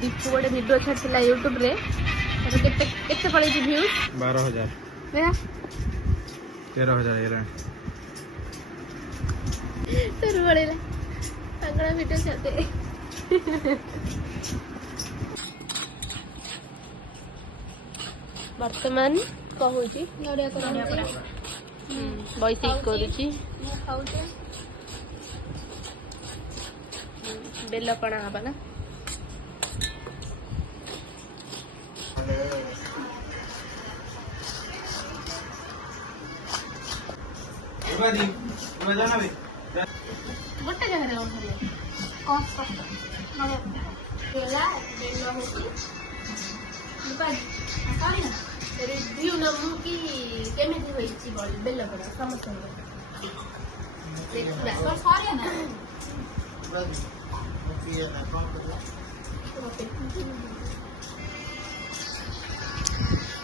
दीपू गोटे वीडियो छाड़ा यूट्यूब रे केते पड़े व्यूज 12,000 13,000 ये तोर पड़ेला तगड़ा वीडियो छाड़ते वर्तमान कहूची नड़िया बैसिक करुची खाऊचे बेल पणा हवा ना गोटे जगह रिव्यू नमु कि केमिति होइछि बेल पणा समस्त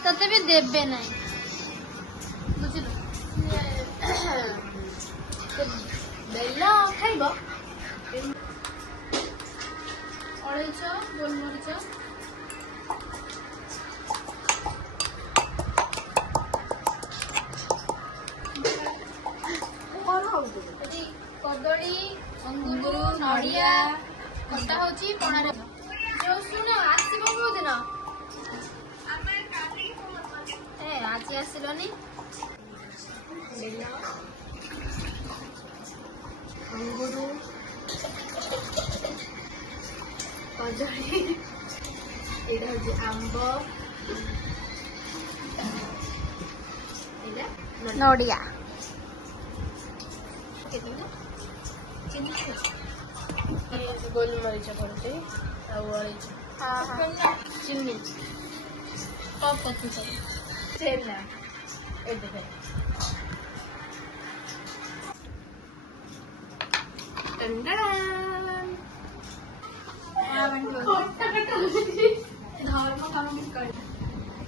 तते भी देबे नहीं बुझलो बेल खाइबो अळैच गोलमरिच कदली अंगूर नड़िया कटा होची पणार जो सुन आसीबो कोदिन ए आज आसिलोनी अंगूर कदली एटा होची आंब एटा नड़िया गोलमरीच पड़ते चिन्नी कप पत्ती छेना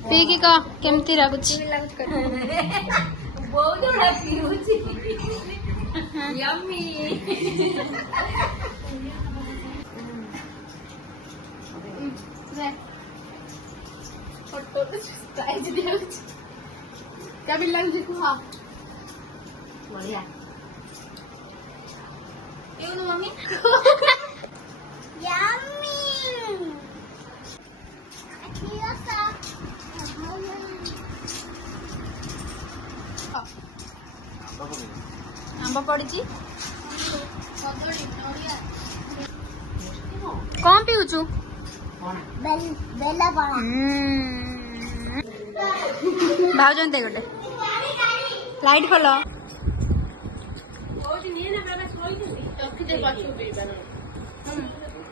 पीकी का केमती लागुची बहुत बड़ा पीउची यम्मी फोटो तो प्राइस दिया क्या बिल लग जिको हां बढ़िया ये नो मम्मी यम्मी अच्छा सा आंबा पड़ी कौन पीऊचु भाजते गोटे लाइट खोल